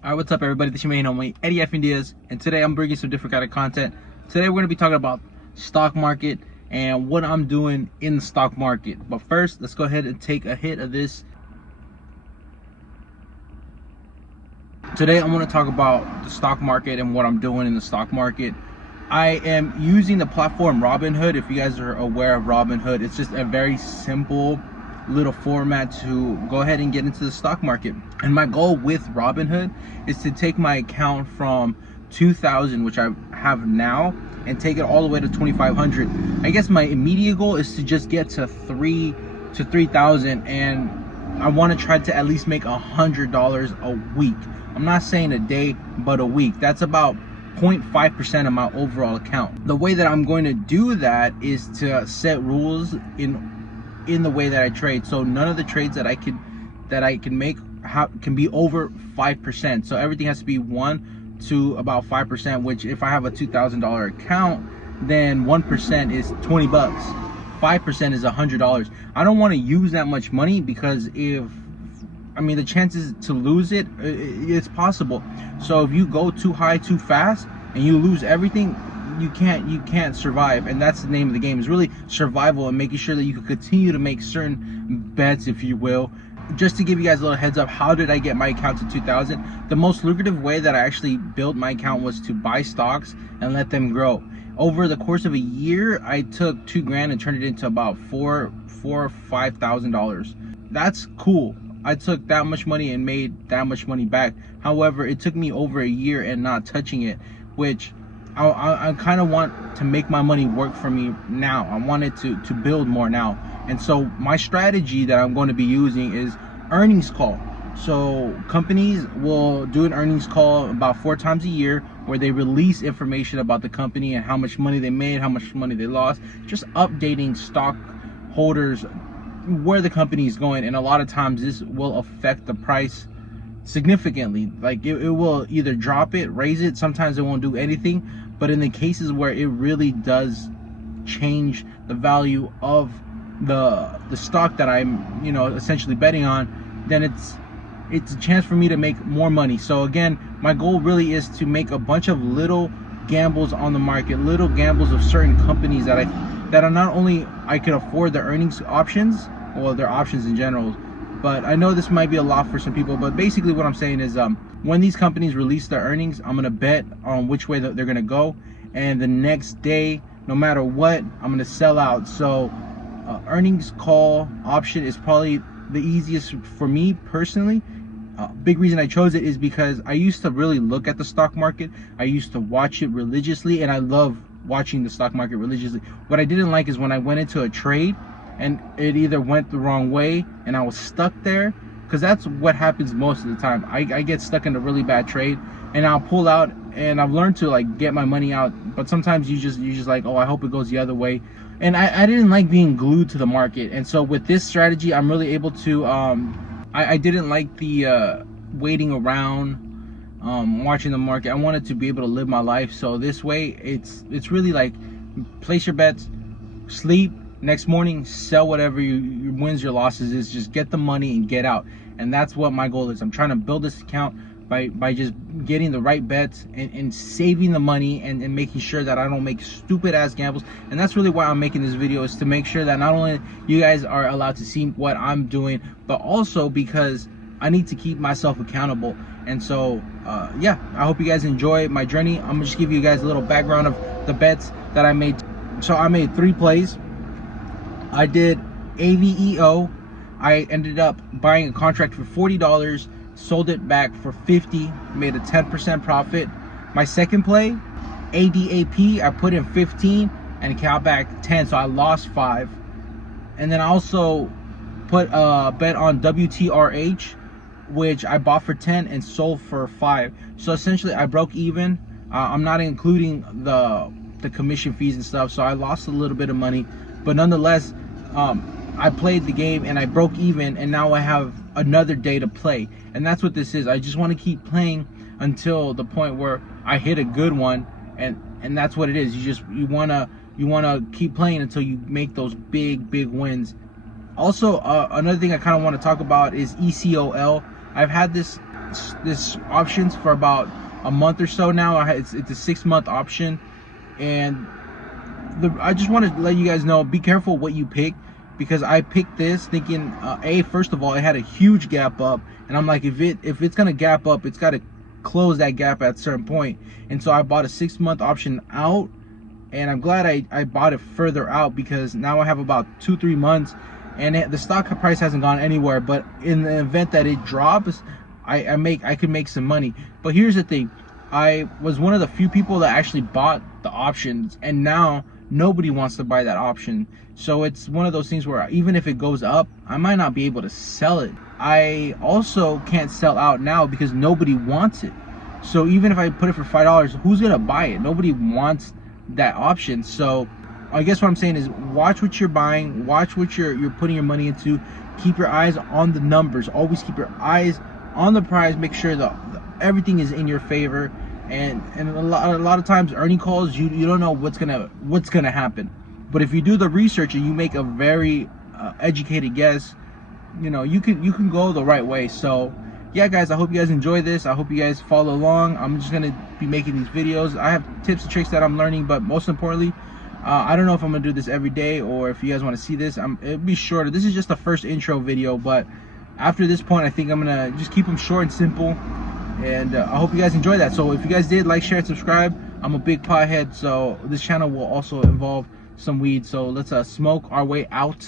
Alright, what's up everybody? This is your main homie, Eddie F. Diaz, and today I'm bringing some different kind of content. Today we're going to be talking about stock market and what I'm doing in the stock market. But first, let's go ahead and take a hit of this. Today I'm going to talk about the stock market and what I'm doing in the stock market. I am using the platform Robinhood. If you guys are aware of Robinhood, it's just a very simple little format to go ahead and get into the stock market. And my goal with Robinhood is to take my account from 2,000, which I have now, and take it all the way to 2,500. I guess my immediate goal is to just get to 3,000, and I want to try to at least make $100 a week. I'm not saying a day, but a week. That's about 0.5% of my overall account. The way that I'm going to do that is to set rules in the way that I trade. So none of the trades that I can make can be over 5%. So everything has to be 1 to about 5%, which if I have a $2,000 account, then 1% is 20 bucks. 5% is $100. I don't want to use that much money because the chances to lose it's possible. So if you go too high too fast and you lose everything, you can't survive. And that's the name of the game, is really survival and making sure that you can continue to make certain bets, if you will. Just to give you guys a little heads up, how did I get my account to 2,000? The most lucrative way that I actually built my account was to buy stocks and let them grow. Over the course of a year, I took $2,000 and turned it into about $4,000 or $5,000. That's cool. I took that much money and made that much money back. However, it took me over a year and not touching it, which I kind of want to make my money work for me now. I wanted to build more now. And so my strategy that I'm going to be using is earnings call. So companies will do an earnings call about 4 times a year where they release information about the company and how much money they made, how much money they lost, just updating stockholders where the company is going. And a lot of times this will affect the price significantly. Like it will either drop it, raise it, sometimes it won't do anything. But in the cases where it really does change the value of the stock that I'm essentially betting on, then it's a chance for me to make more money. So again, my goal really is to make a bunch of little gambles on the market, little gambles of certain companies that are not only I can afford the earnings options, well, their options in general. But I know this might be a lot for some people, but basically what I'm saying is when these companies release their earnings, I'm gonna bet on which way that they're gonna go, and the next day, no matter what, I'm gonna sell out. So earnings call option is probably the easiest for me personally. Big reason I chose it is because I used to really look at the stock market. I used to watch it religiously, and I love watching the stock market religiously. What I didn't like is when I went into a trade and it either went the wrong way and I was stuck there, because that's what happens most of the time. I get stuck in a really bad trade and I'll pull out, and I've learned to like get my money out, but sometimes you just like, oh, I hope it goes the other way. And I didn't like being glued to the market. And so with this strategy, I'm really able to I didn't like the waiting around, watching the market. I wanted to be able to live my life. So this way it's really like place your bets, sleep, next morning sell whatever your wins, your losses is, just get the money and get out. And that's what my goal is. I'm trying to build this account by just getting the right bets and saving the money and making sure that I don't make stupid ass gambles. And that's really why I'm making this video, is to make sure that not only you guys are allowed to see what I'm doing, but also because I need to keep myself accountable. And so yeah, I hope you guys enjoy my journey. I'm gonna just give you guys a little background of the bets that I made. So I made 3 plays. I did AVEO. I ended up buying a contract for $40, sold it back for $50, made a 10% profit. My second play, ADAP, I put in 15 and got back 10, so I lost 5. And then I also put a bet on WTRH, which I bought for 10 and sold for 5. So essentially I broke even. I'm not including the commission fees and stuff, so I lost a little bit of money, but nonetheless I played the game and I broke even, and now I have another day to play. And that's what this is. I just want to keep playing until the point where I hit a good one, and that's what it is. You want to keep playing until you make those big wins. Also, another thing I kind of want to talk about is ECOL. I've had this this options for about a month or so now. It's a 6-month option, and I just want to let you guys know, be careful what you pick, because I picked this thinking, first of all, it had a huge gap up, and I'm like, if it's gonna gap up, it's got to close that gap at a certain point. And so I bought a 6-month option out, and I'm glad I bought it further out, because now I have about 2-3 months, and the stock price hasn't gone anywhere. But in the event that it drops, I could make some money. But here's the thing, I was one of the few people that actually bought the options, and now nobody wants to buy that option. So it's one of those things where even if it goes up, I might not be able to sell it. I also can't sell out now because nobody wants it. So even if I put it for $5, who's gonna buy it? Nobody wants that option. So I guess what I'm saying is, watch what you're buying, watch what you're putting your money into. Keep your eyes on the numbers. Always keep your eyes on the prize. Make sure that everything is in your favor. And a lot of times, earning calls, you don't know what's gonna happen. But if you do the research and you make a very educated guess, you know, you can go the right way. So yeah, guys, I hope you guys enjoy this. I hope you guys follow along. I'm just gonna be making these videos. I have tips and tricks that I'm learning, but most importantly, I don't know if I'm gonna do this every day, or if you guys want to see this, it'll be shorter. This is just the first intro video, but after this point, I think I'm gonna just keep them short and simple. And I hope you guys enjoy that. So if you guys did, like, share, and subscribe. I'm a big pothead, so this channel will also involve some weed. So let's smoke our way out.